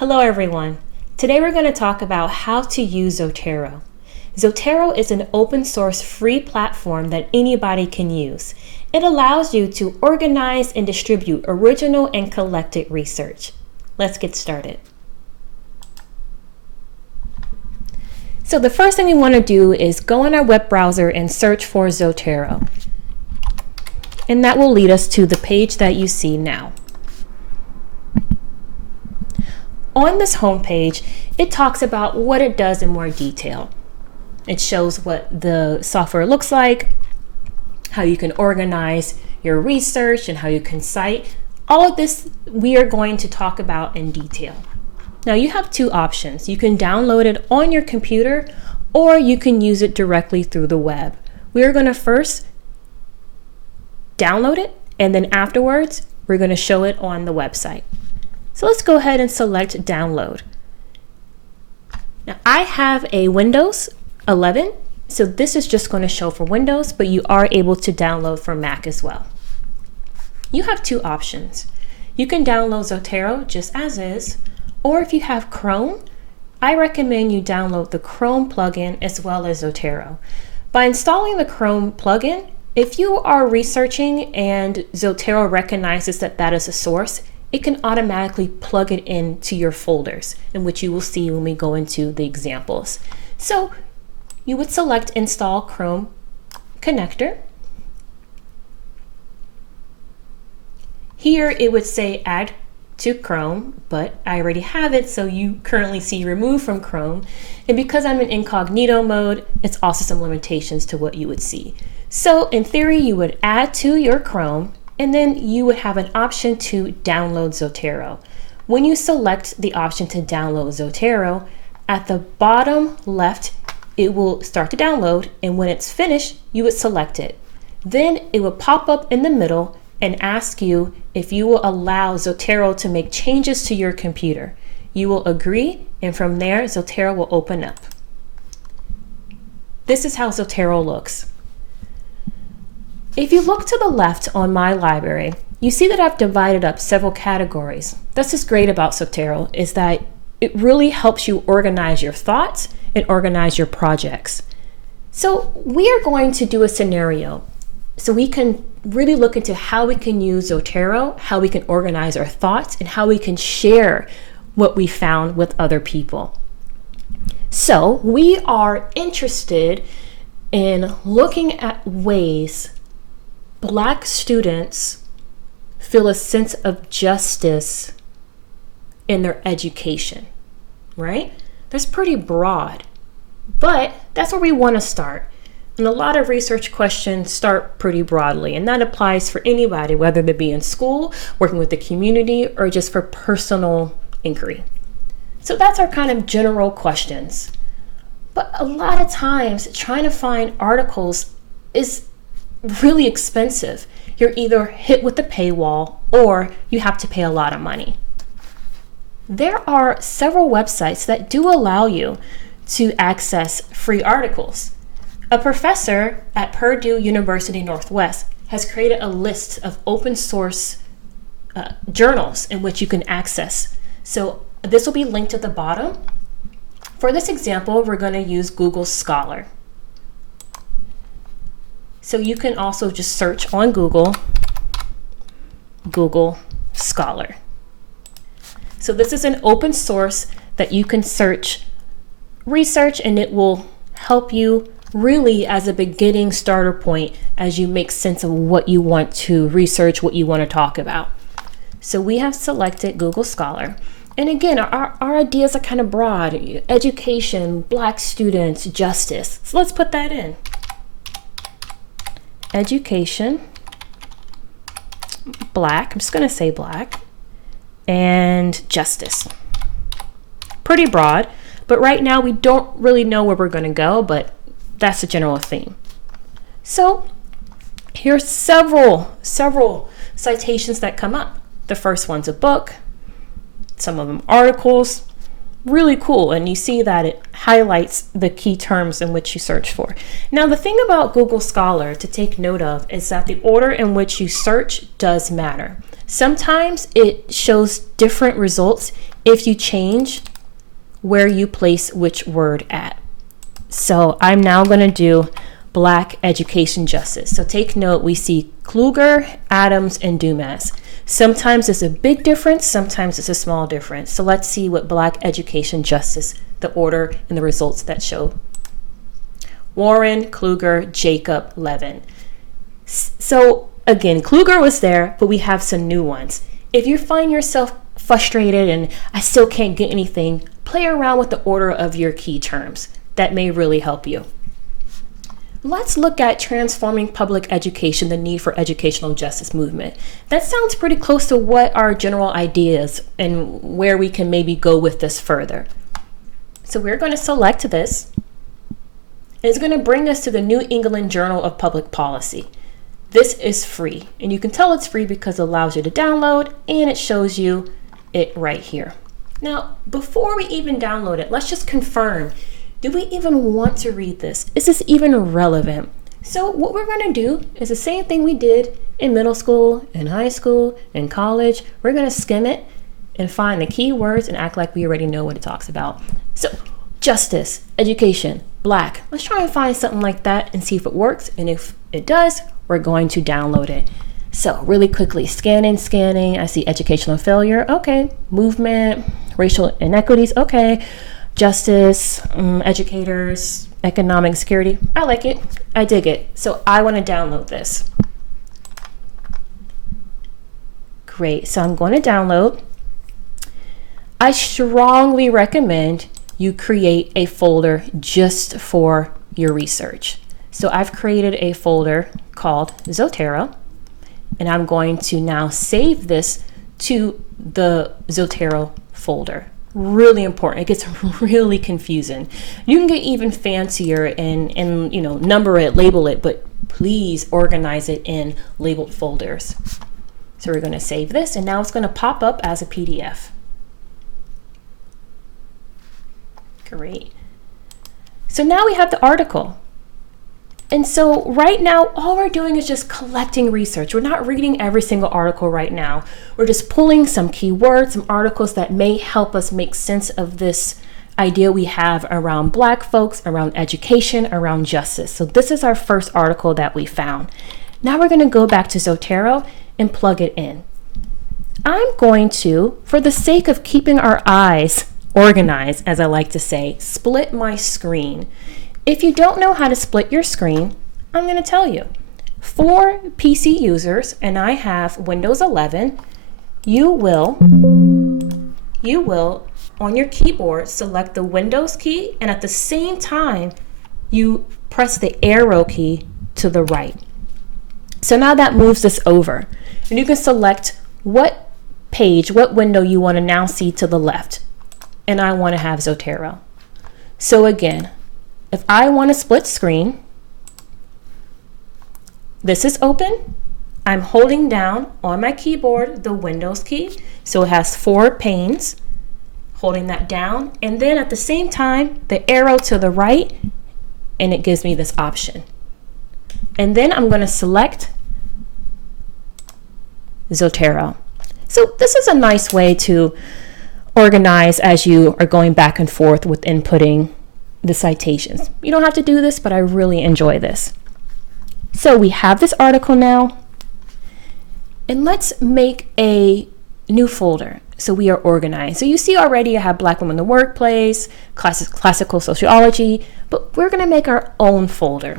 Hello everyone. Today we're going to talk about how to use Zotero. Zotero is an open source free platform that anybody can use. It allows you to organize and distribute original and collected research. Let's get started. So the first thing we want to do is go on our web browser and search for Zotero. And that will lead us to the page that you see now. On this homepage, it talks about what it does in more detail. It shows what the software looks like, how you can organize your research, and how you can cite. All of this we are going to talk about in detail. Now you have two options. You can download it on your computer, or you can use it directly through the web. We are going to first download it, and then afterwards, we're going to show it on the website. So let's go ahead and select download. Now I have a Windows 11, so this is just going to show for Windows, but you are able to download for Mac as well. You have two options. You can download Zotero just as is, or if you have Chrome, I recommend you download the Chrome plugin as well as Zotero. By installing the Chrome plugin, if you are researching and Zotero recognizes that that is a source, it can automatically plug it into your folders, in which you will see when we go into the examples. So you would select Install Chrome Connector. Here it would say Add to Chrome, but I already have it, so you currently see Remove from Chrome. And because I'm in incognito mode, it's also some limitations to what you would see. So in theory, you would add to your Chrome, and then you would have an option to download Zotero. When you select the option to download Zotero, at the bottom left, it will start to download, and when it's finished, you would select it. Then it will pop up in the middle and ask you if you will allow Zotero to make changes to your computer. You will agree, and from there, Zotero will open up. This is how Zotero looks. If you look to the left on my library, you see that I've divided up several categories. That's what's great about Zotero, is that it really helps you organize your thoughts and organize your projects. So we are going to do a scenario so we can really look into how we can use Zotero, how we can organize our thoughts, and how we can share what we found with other people. So we are interested in looking at ways Black students feel a sense of justice in their education, right? That's pretty broad, but that's where we want to start. And a lot of research questions start pretty broadly, and that applies for anybody, whether they be in school, working with the community, or just for personal inquiry. So that's our kind of general questions. But a lot of times trying to find articles is really expensive. You're either hit with the paywall or you have to pay a lot of money. There are several websites that do allow you to access free articles. A professor at Purdue University Northwest has created a list of open source journals in which you can access. So this will be linked at the bottom. For this example, we're going to use Google Scholar. So you can also just search on Google Scholar. So this is an open source that you can search research, and it will help you really as a beginning starter point as you make sense of what you want to research, what you want to talk about. So we have selected Google Scholar. And again, our ideas are kind of broad. Education, Black students, justice. So let's put that in. Education, Black, I'm just going to say Black, and justice. Pretty broad, but right now we don't really know where we're going to go, but that's the general theme. So here's several citations that come up. The first one's a book, some of them articles, really cool. And you see that it highlights the key terms in which you search for. Now, the thing about Google Scholar to take note of is that the order in which you search does matter. Sometimes it shows different results if you change where you place which word at. So I'm now going to do Black education justice. So take note, we see Kluger, Adams, and Dumas. Sometimes it's a big difference, sometimes it's a small difference. So let's see what Black education justice, the order and the results that show. Warren, Kluger, Jacob, Levin. So again, Kluger was there, but we have some new ones. If you find yourself frustrated and I still can't get anything, play around with the order of your key terms. That may really help you. Let's look at transforming public education, the need for educational justice movement. That sounds pretty close to what our general ideas and where we can maybe go with this further. So we're going to select this. It's going to bring us to the New England Journal of Public Policy. This is free, and you can tell it's free because it allows you to download and it shows you it right here. Now, before we even download it, let's just confirm. Do we even want to read this? Is this even relevant? So what we're going to do is the same thing we did in middle school, in high school, in college. We're going to skim it and find the key words and act like we already know what it talks about. So justice, education, Black. Let's try and find something like that and see if it works. And if it does, we're going to download it. So really quickly, scanning. I see educational failure. Okay. Movement, racial inequities. Okay. Justice, educators, economic security. I like it. I dig it. So I want to download this. Great. So I'm going to download. I strongly recommend you create a folder just for your research. So I've created a folder called Zotero, and I'm going to now save this to the Zotero folder. Really important. It gets really confusing. You can get even fancier and number it, label it, but please organize it in labeled folders. So we're going to save this, and now it's going to pop up as a PDF. Great. So now we have the article. And so right now, all we're doing is just collecting research. We're not reading every single article right now. We're just pulling some keywords, some articles that may help us make sense of this idea we have around Black folks, around education, around justice. So this is our first article that we found. Now we're going to go back to Zotero and plug it in. I'm going to, for the sake of keeping our eyes organized, as I like to say, split my screen. If you don't know how to split your screen, I'm going to tell you. For PC users, and I have Windows 11, you will on your keyboard select the Windows key, and at the same time you press the arrow key to the right. So now that moves this over, and you can select what page, what window you want to now see to the left. And I want to have Zotero. So again, if I want to split screen, this is open. I'm holding down on my keyboard the Windows key. So it has 4 panes, holding that down. And then at the same time, the arrow to the right, and it gives me this option. And then I'm going to select Zotero. So this is a nice way to organize as you are going back and forth with inputting the citations. You don't have to do this, but I really enjoy this. So we have this article now, and let's make a new folder so we are organized. So you see already I have Black women in the workplace, classical sociology, but we're going to make our own folder.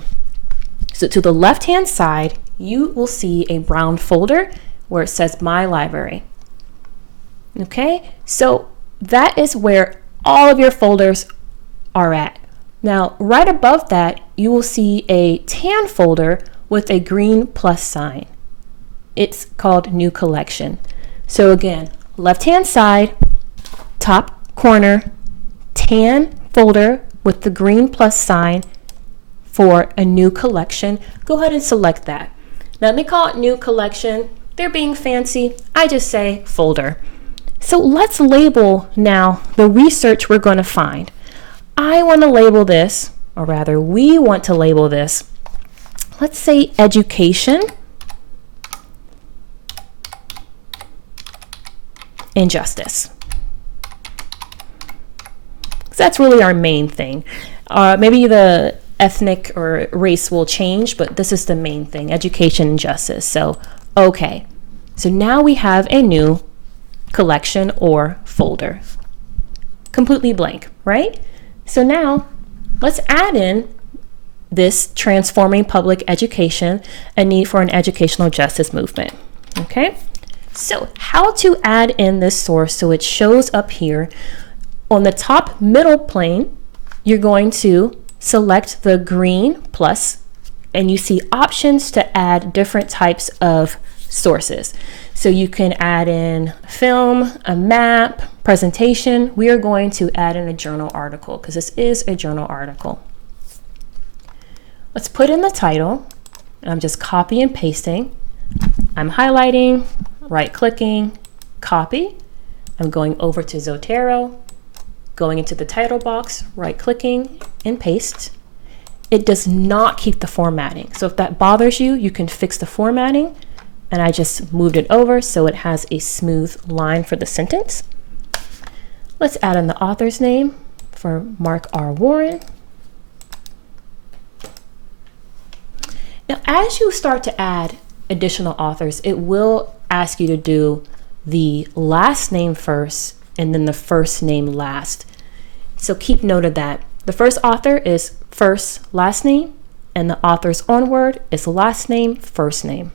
So to the left-hand side, you will see a brown folder where it says My Library. Okay, so that is where all of your folders are at. Now, right above that, you will see a tan folder with a green plus sign. It's called New Collection. So again, left-hand side, top corner, tan folder with the green plus sign for a new collection. Go ahead and select that. Now they call it New Collection. They're being fancy. I just say folder. So let's label now the research we're going to find. I want to label this, or rather we want to label this, let's say education and justice. So that's really our main thing. Maybe the ethnic or race will change, but this is the main thing, education and justice. So, okay. So now we have a new collection or folder. Completely blank, right? So now let's add in this transforming public education, a need for an educational justice movement. Okay, so how to add in this source so it shows up here on the top middle plane. You're going to select the green plus, and you see options to add different types of sources. So you can add in film, a map, presentation. We are going to add in a journal article because this is a journal article. Let's put in the title. I'm just copy and pasting. I'm highlighting, right clicking, copy. I'm going over to Zotero, going into the title box, right clicking and paste. It does not keep the formatting. So if that bothers you, you can fix the formatting. And I just moved it over so it has a smooth line for the sentence. Let's add in the author's name for Mark R. Warren. Now, as you start to add additional authors, it will ask you to do the last name first and then the first name last. So keep note of that. The first author is first, last name, and the author's onward is last name, first name.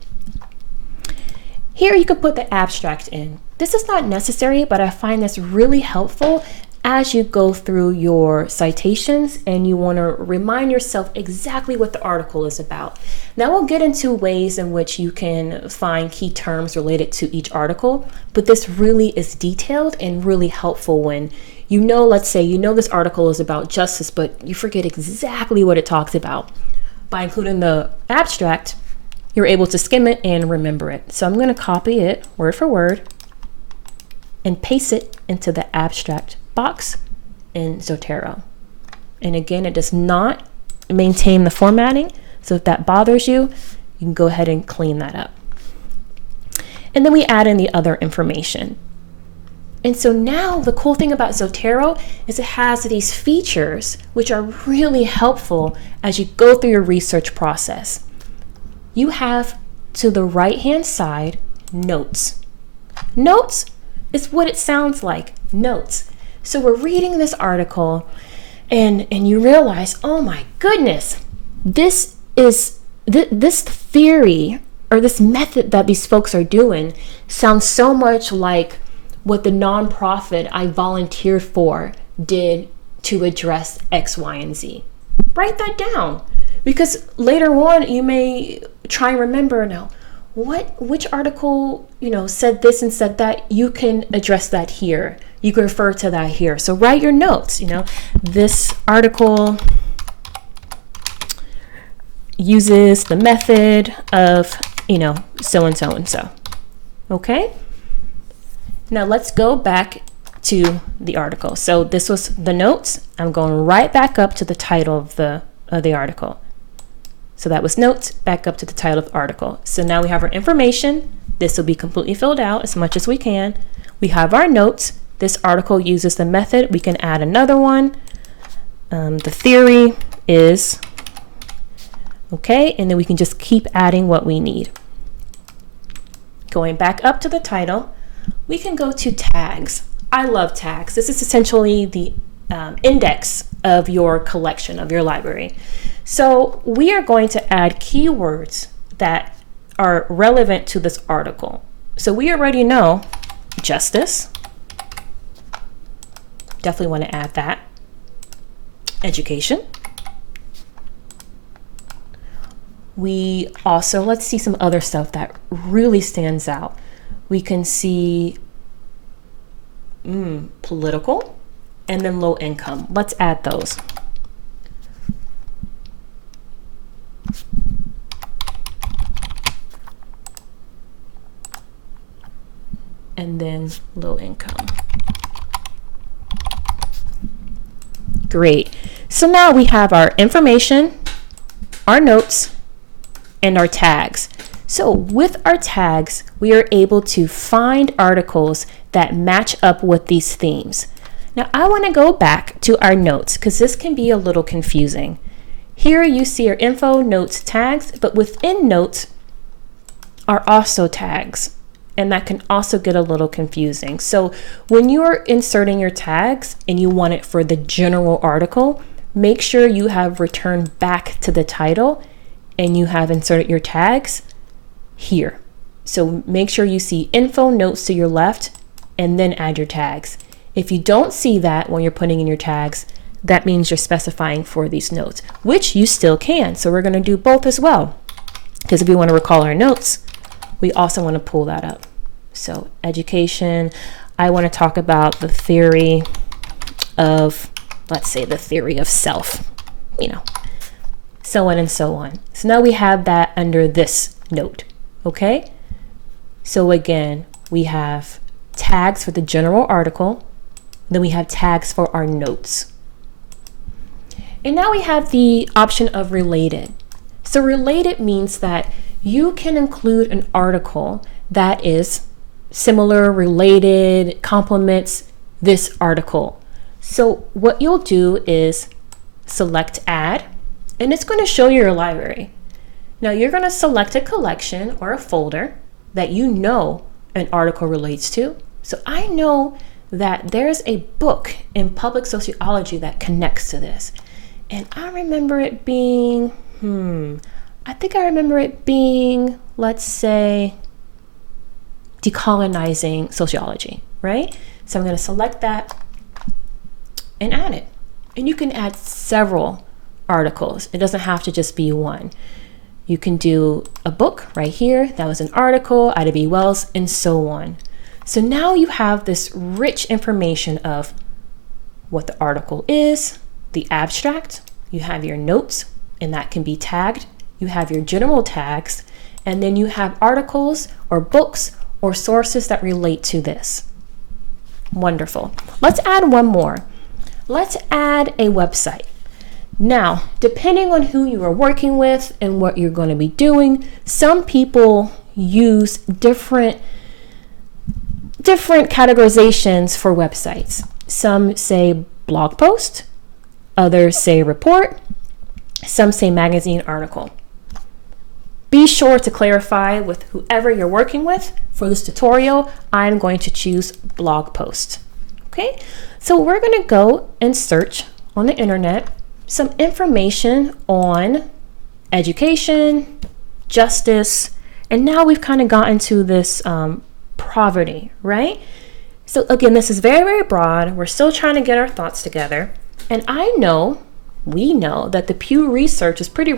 Here you can put the abstract in. This is not necessary, but I find this really helpful as you go through your citations and you want to remind yourself exactly what the article is about. Now we'll get into ways in which you can find key terms related to each article, but this really is detailed and really helpful when you know, let's say you know this article is about justice, but you forget exactly what it talks about. By including the abstract, you're able to skim it and remember it. So I'm going to copy it word for word and paste it into the abstract box in Zotero. And again, it does not maintain the formatting. So if that bothers you, you can go ahead and clean that up. And then we add in the other information. And so now the cool thing about Zotero is it has these features which are really helpful as you go through your research process. You have to the right-hand side notes. Notes is what it sounds like, notes. So we're reading this article and you realize, oh my goodness, this theory or this method that these folks are doing sounds so much like what the nonprofit I volunteered for did to address X, Y, and Z. Write that down, because later on you may try and remember now which article said this and said that. You can address that here. You can refer to that here. So write your notes. This article uses the method of so and so and so. Okay. Now let's go back to the article. So this was the notes. I'm going right back up to the title of the article. So that was notes, back up to the title of the article. So now we have our information. This will be completely filled out as much as we can. We have our notes. This article uses the method. We can add another one. The theory is okay, and then we can just keep adding what we need. Going back up to the title, we can go to tags. I love tags. This is essentially the index of your collection, of your library. So we are going to add keywords that are relevant to this article. So we already know justice. Definitely want to add that. Education. We also, let's see some other stuff that really stands out. We can see political and then low income. Let's add those. And then low income. Great. So now we have our information, our notes, and our tags. So with our tags, we are able to find articles that match up with these themes. Now I want to go back to our notes because this can be a little confusing. Here you see our info, notes, tags, but within notes are also tags, and that can also get a little confusing. So when you're inserting your tags and you want it for the general article, make sure you have returned back to the title and you have inserted your tags here. So make sure you see info, notes to your left, and then add your tags. If you don't see that when you're putting in your tags, that means you're specifying for these notes, which you still can. So we're going to do both as well, because if we want to recall our notes, we also want to pull that up. So education, I want to talk about the theory of, let's say, the theory of self, so on and so on. So now we have that under this note, okay? So again, we have tags for the general article, then we have tags for our notes. And now we have the option of related. So related means that you can include an article that is similar, related, complements this article. So what you'll do is select add, and it's going to show you your library. Now you're going to select a collection or a folder that you know an article relates to. So I know that there's a book in public sociology that connects to this. And I remember it being, let's say, decolonizing sociology, right? So I'm going to select that and add it. And you can add several articles. It doesn't have to just be one. You can do a book right here. That was an article, Ida B. Wells, and so on. So now you have this rich information of what the article is, the abstract, you have your notes, and that can be tagged. You have your general tags, and then you have articles or books or sources that relate to this. Wonderful. Let's add one more. Let's add a website. Now, depending on who you are working with and what you're going to be doing, some people use different categorizations for websites. Some say blog post, others say report, some say magazine article. Be sure to clarify with whoever you're working with. For this tutorial, I'm going to choose blog post. Okay, so we're going to go and search on the internet some information on education, justice, and now we've kind of gotten to this poverty, right? So again, this is very, very broad. We're still trying to get our thoughts together. And we know that the Pew Research is pretty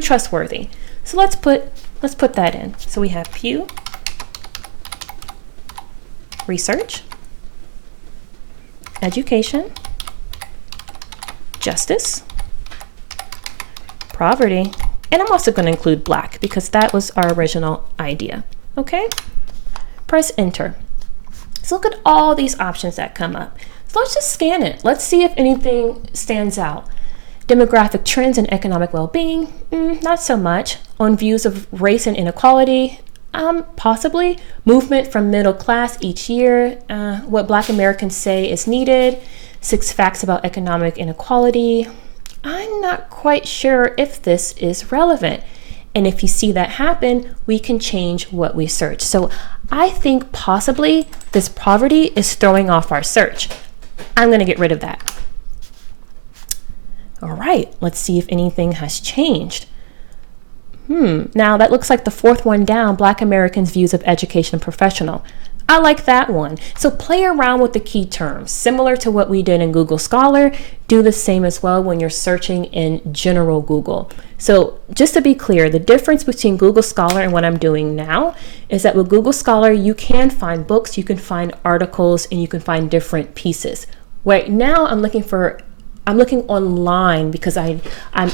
trustworthy. So let's put that in. So we have Pew Research, education, justice, poverty, and I'm also going to include Black because that was our original idea. Okay? Press enter. So look at all these options that come up. So let's just scan it. Let's see if anything stands out. Demographic trends and economic well-being, not so much. On views of race and inequality, possibly. Movement from middle class each year, what Black Americans say is needed, 6 facts about economic inequality. I'm not quite sure if this is relevant. And if you see that happen, we can change what we search. So I think possibly this poverty is throwing off our search. I'm going to get rid of that. All right, let's see if anything has changed. Now that looks like the 4th one down, Black Americans' views of education and professional. I like that one. So play around with the key terms. Similar to what we did in Google Scholar, do the same as well when you're searching in general Google. So just to be clear, the difference between Google Scholar and what I'm doing now is that with Google Scholar, you can find books, you can find articles, and you can find different pieces. Right now, I'm looking online because I'm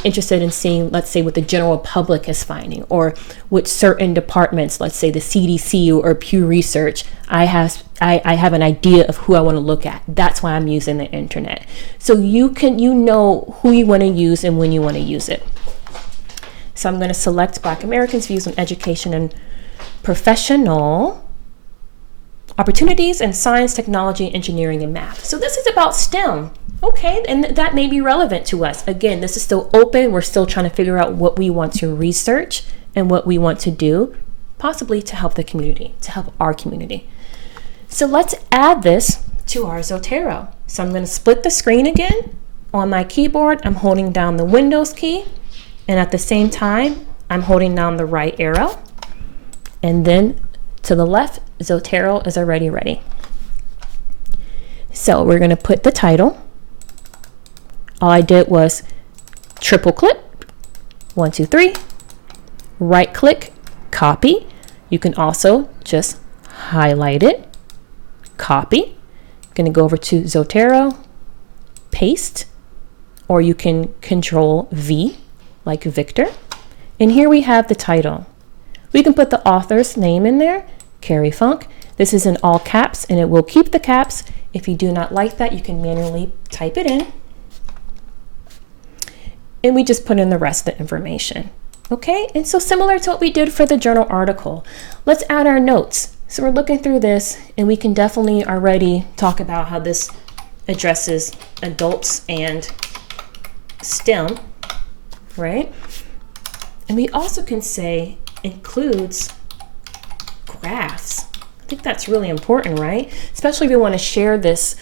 interested in seeing, let's say, what the general public is finding, or what certain departments, let's say the CDC or Pew Research, I have an idea of who I want to look at. That's why I'm using the internet. So you know who you want to use and when you want to use it. So I'm going to select Black Americans' views on education and professional. Opportunities in science, technology, engineering, and math. So this is about STEM. Okay, and that may be relevant to us. Again, this is still open. We're still trying to figure out what we want to research and what we want to do, possibly to help the community, to help our community. So let's add this to our Zotero. So I'm going to split the screen again. On my keyboard, I'm holding down the Windows key, and at the same time, I'm holding down the right arrow. And then to the left, Zotero is already ready. So we're going to put the title. All I did was triple click, 1, 2, 3, right click, copy. You can also just highlight it, copy. I'm going to go over to Zotero, paste, or you can Control V like Victor. And here we have the title. We can put the author's name in there, Carrie Funk. This is in all caps and it will keep the caps. If you do not like that, you can manually type it in. And we just put in the rest of the information. Okay, and so similar to what we did for the journal article, let's add our notes. So we're looking through this and we can definitely already talk about how this addresses adults and STEM, right? And we also can say includes graphs. I think that's really important, right? Especially if we want to share this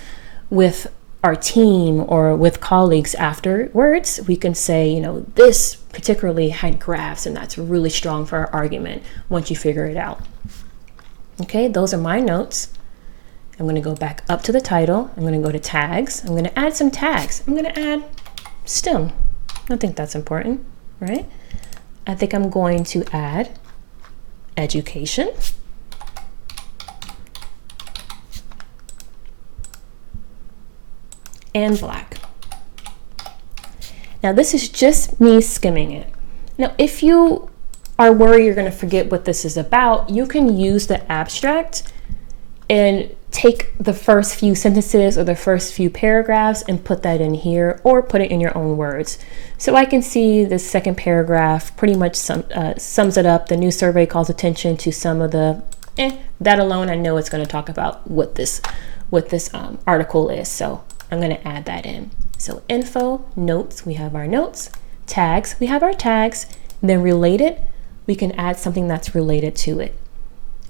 with our team or with colleagues afterwards. We can say, you know, this particularly had graphs and that's really strong for our argument once you figure it out. Okay, those are my notes. I'm going to go back up to the title. I'm going to go to tags. I'm going to add some tags. I'm going to add STEM. I think that's important, right? I think I'm going to add education. And black. Now this is just me skimming it. Now if you are worried you're going to forget what this is about, you can use the abstract and take the first few sentences or the first few paragraphs and put that in here, or put it in your own words. So I can see the second paragraph pretty much sums it up. The new survey calls attention to some of the, that alone I know it's going to talk about what this article is. So I'm going to add that in. So info, notes, we have our notes. Tags, we have our tags. Then related, we can add something that's related to it.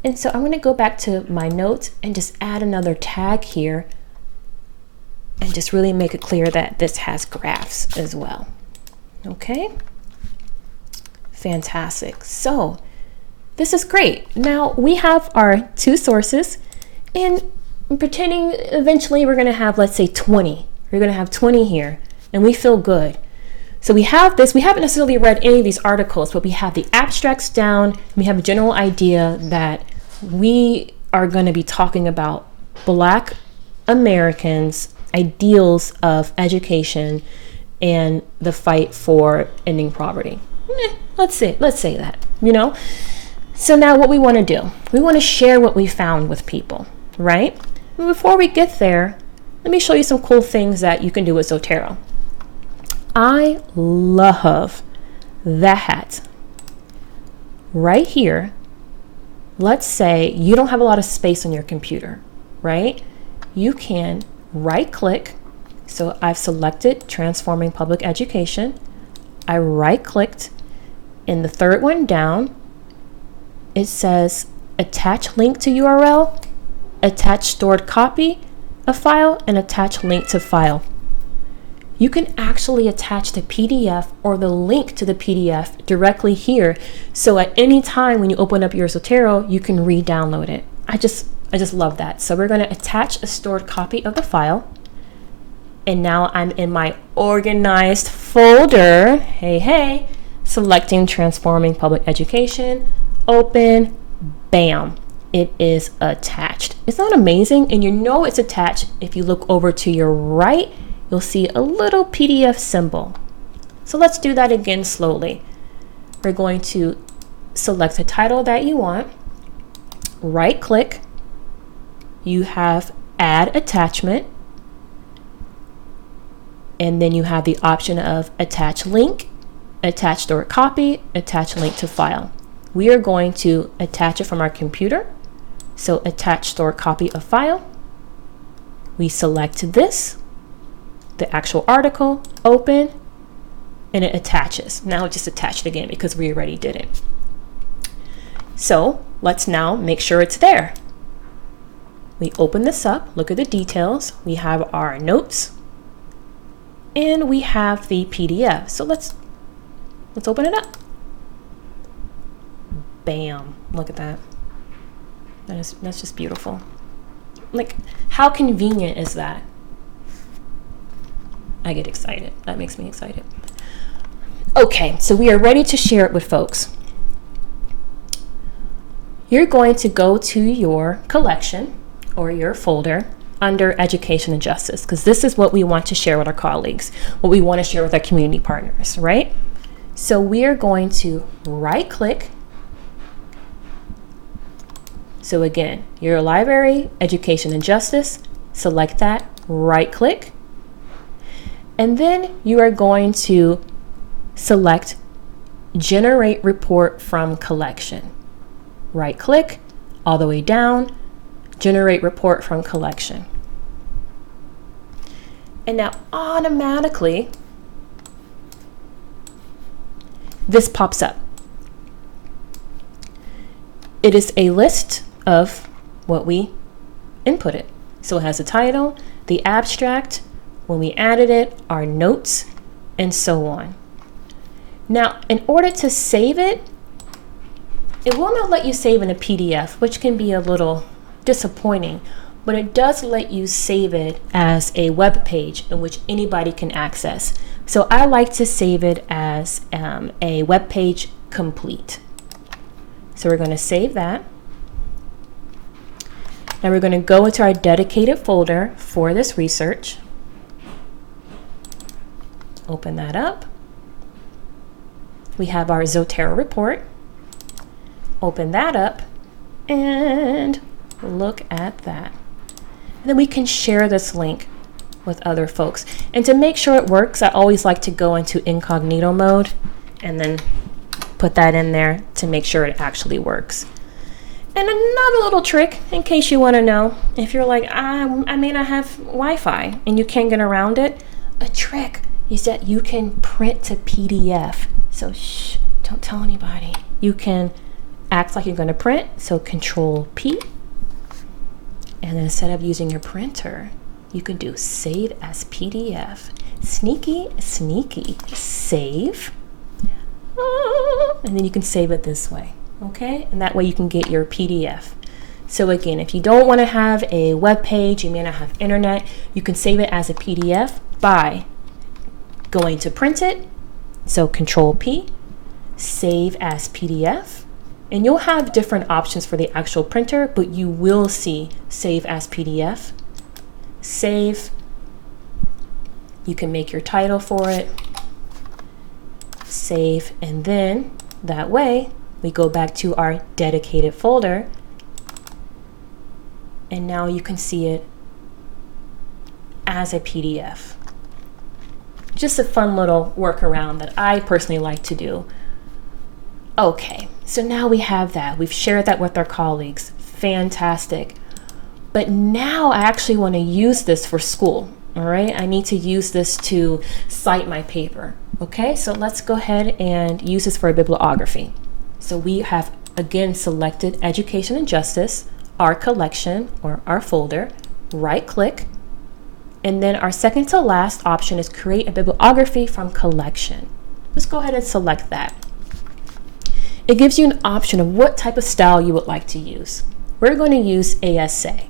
And so I'm going to go back to my notes and just add another tag here and just really make it clear that this has graphs as well. Okay, fantastic. So this is great. Now we have our two sources, and I'm pretending eventually we're going to have, let's say 20. We're going to have 20 here and we feel good. So we have this, we haven't necessarily read any of these articles, but we have the abstracts down and we have a general idea that we are going to be talking about Black Americans' ideals of education and the fight for ending poverty. Let's say that, you know? So now what we want to do, we want to share what we found with people, right? But before we get there, let me show you some cool things that you can do with Zotero. I love that right here. Let's say you don't have a lot of space on your computer, right? You can right click. So I've selected Transforming Public Education. I right clicked. In the third one down, it says attach link to URL, attach stored copy of file, and attach link to file. You can actually attach the PDF or the link to the PDF directly here. So at any time when you open up your Zotero, you can re-download it. I just love that. So we're going to attach a stored copy of the file. And now I'm in my organized folder. Hey, selecting Transforming Public Education, open, bam, it is attached. It's not amazing? And you know it's attached if you look over to your right, you'll see a little PDF symbol. So let's do that again slowly. We're going to select the title that you want, right click, you have add attachment, and then you have the option of attach link, attach stored copy, attach link to file. We are going to attach it from our computer. So attach stored copy of file. We select this, the actual article, open, and it attaches. Now it just attached again because we already did it. So let's now make sure it's there. We open this up, look at the details. We have our notes and we have the PDF. So let's open it up. Bam, look at that. That's just beautiful. Like, how convenient is that? I get excited. That makes me excited. Okay, so we are ready to share it with folks. You're going to go to your collection or your folder under Education and Justice, because this is what we want to share with our colleagues, what we want to share with our community partners, right? So we are going to right-click. So again, your library, Education and Justice, select that, right-click, and then you are going to select Generate Report from Collection. Right-click, all the way down, Generate Report from Collection. And now automatically, this pops up. It is a list of what we inputted. So it has the title, the abstract, when we added it, our notes, and so on. Now, in order to save it, it will not let you save in a PDF, which can be a little disappointing, but it does let you save it as a web page in which anybody can access. So I like to save it as a web page complete. So we're going to save that. Now we're going to go into our dedicated folder for this research. Open that up. We have our Zotero report. Open that up and look at that. And then we can share this link with other folks. And to make sure it works, I always like to go into incognito mode and then put that in there to make sure it actually works. And another little trick, in case you want to know, if you're like, I may not have Wi-Fi and you can't get around it, a trick is that you can print to PDF. So shh, don't tell anybody. You can act like you're going to print, so Control P. And then instead of using your printer, you can do Save as PDF. Sneaky, sneaky. Save. And then you can save it this way, okay? And that way you can get your PDF. So again, if you don't want to have a web page, you may not have internet, you can save it as a PDF by going to print it. So Control P, save as PDF. And you'll have different options for the actual printer, but you will see save as PDF. Save. You can make your title for it. Save, and then that way we go back to our dedicated folder, and now you can see it as a PDF. Just a fun little workaround that I personally like to do. Okay, so now we have that. We've shared that with our colleagues. Fantastic. But now I actually want to use this for school. All right, I need to use this to cite my paper. Okay, so let's go ahead and use this for a bibliography. So we have again selected Education and Justice, our collection or our folder, right click, and then our second to last option is create a bibliography from collection. Let's go ahead and select that. It gives you an option of what type of style you would like to use. We're going to use ASA.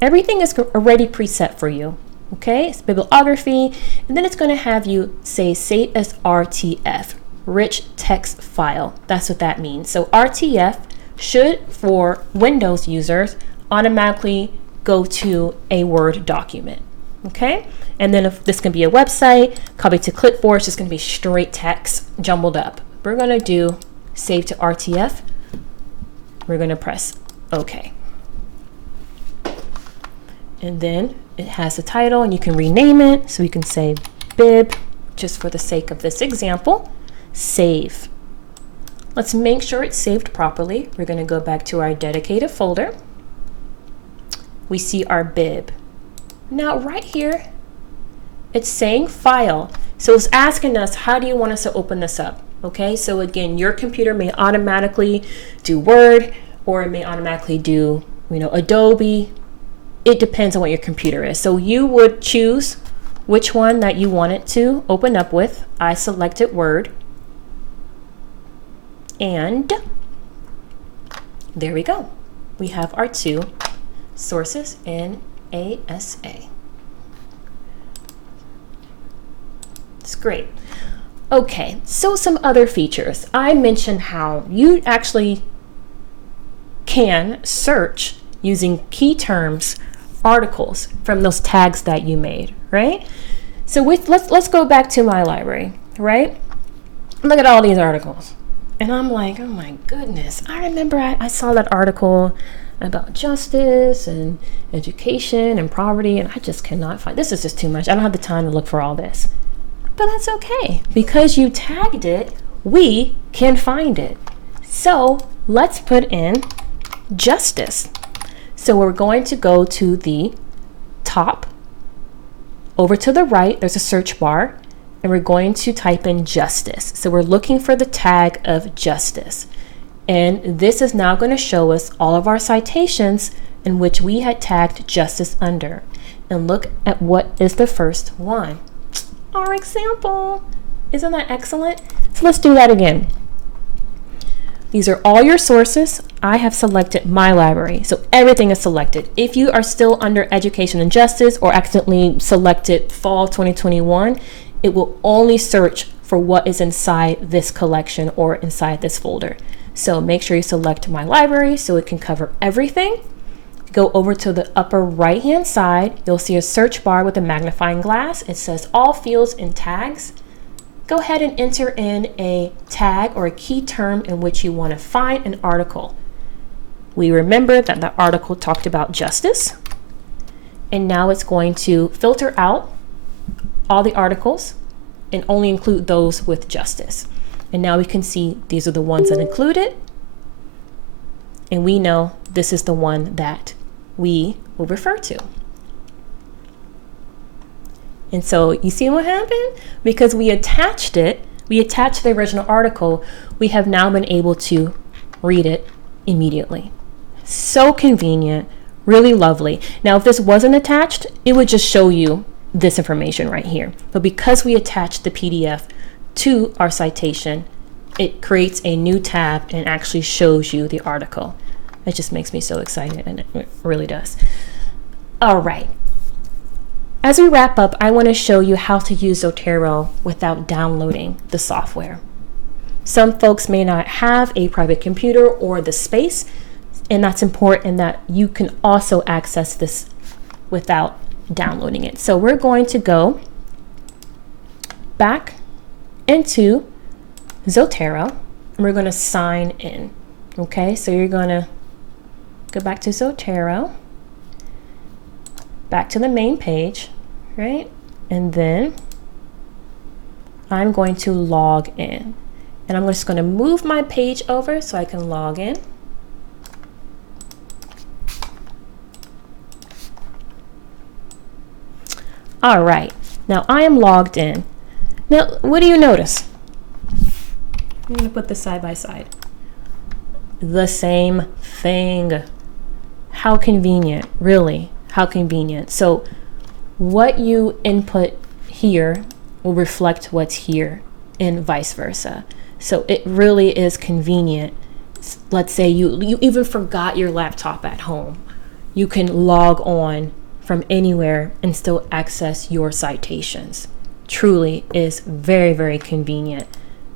Everything is already preset for you. Okay, it's bibliography, and then it's going to have you say save as RTF, rich text file. That's what that means. So RTF should, for Windows users, automatically go to a Word document. Okay, and then if this can be a website, copy to clipboard, it's just going to be straight text jumbled up. We're going to do save to RTF. We're going to press OK. And then it has a title and you can rename it. So you can say bib, just for the sake of this example, save. Let's make sure it's saved properly. We're going to go back to our dedicated folder. We see our bib. Now right here, it's saying file. So it's asking us, how do you want us to open this up? Okay, so again, your computer may automatically do Word, or it may automatically do, Adobe. It depends on what your computer is. So you would choose which one that you want it to open up with. I selected Word. And there we go. We have our two sources in ASA. It's great. Okay, so some other features. I mentioned how you actually can search using key terms articles from those tags that you made, right? So let's go back to my library, right? Look at all these articles. And I'm like, oh my goodness. I remember I saw that article about justice and education and poverty, and I just cannot find, this is just too much. I don't have the time to look for all this. But that's okay. Because you tagged it, we can find it. So let's put in justice. So we're going to go to the top. Over to the right, there's a search bar, and we're going to type in justice. So we're looking for the tag of justice. And this is now going to show us all of our citations in which we had tagged justice under. And look at what is the first one. Our example. Isn't that excellent? So let's do that again. These are all your sources. I have selected my library, so everything is selected. If you are still under education and justice or accidentally selected fall 2021, it will only search for what is inside this collection or inside this folder. So make sure you select my library so it can cover everything. Go over to the upper right hand side. You'll see a search bar with a magnifying glass. It says all fields and tags. Go ahead and enter in a tag or a key term in which you want to find an article. We remember that the article talked about justice, and now it's going to filter out all the articles and only include those with justice. And now we can see these are the ones that include it, and we know this is the one that we will refer to. And so you see what happened? Because we attached it, we attached the original article, we have now been able to read it immediately. So convenient, really lovely. Now, if this wasn't attached, it would just show you this information right here. But because we attached the PDF to our citation, it creates a new tab and actually shows you the article. It just makes me so excited, and it really does. All right. As we wrap up, I want to show you how to use Zotero without downloading the software. Some folks may not have a private computer or the space, and that's important that you can also access this without downloading it. So we're going to go back into Zotero, and we're going to sign in. Okay, so you're going to go back to Zotero, back to the main page, right? And then I'm going to log in. And I'm just going to move my page over so I can log in. All right, now I am logged in. Now, what do you notice? I'm going to put this side by side. The same thing. How convenient, really. How convenient. So what you input here will reflect what's here and vice versa. So it really is convenient. Let's say you even forgot your laptop at home. You can log on from anywhere and still access your citations. Truly is very, very convenient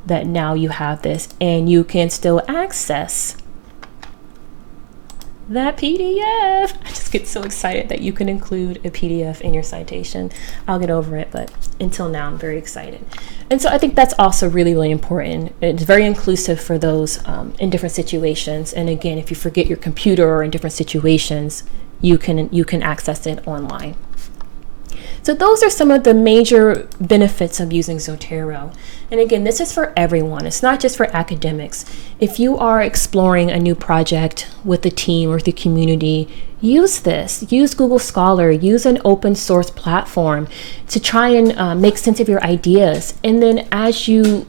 that now you have this and you can still access that PDF. I just get so excited that you can include a PDF in your citation. I'll get over it, but until now, I'm very excited. And so I think that's also really, really important. It's very inclusive for those in different situations. And again, if you forget your computer or in different situations, you can access it online. So those are some of the major benefits of using Zotero. And again, this is for everyone. It's not just for academics. If you are exploring a new project with the team or the community, use this. Use Google Scholar. Use an open source platform to try and make sense of your ideas. And then as you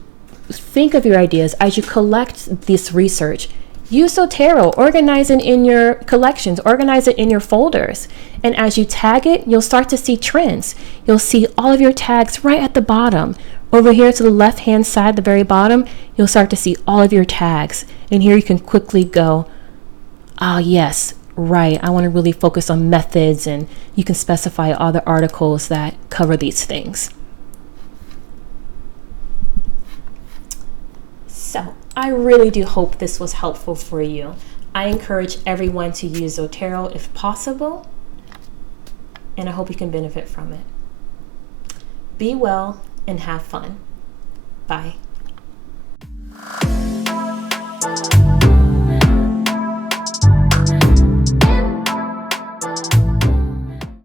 think of your ideas, as you collect this research, use Zotero, organize it in your collections, organize it in your folders. And as you tag it, you'll start to see trends. You'll see all of your tags right at the bottom. Over here to the left-hand side, the very bottom, you'll start to see all of your tags. And here you can quickly go, oh yes, right, I want to really focus on methods, and you can specify all the articles that cover these things. So I really do hope this was helpful for you. I encourage everyone to use Zotero if possible, and I hope you can benefit from it. Be well and have fun. Bye.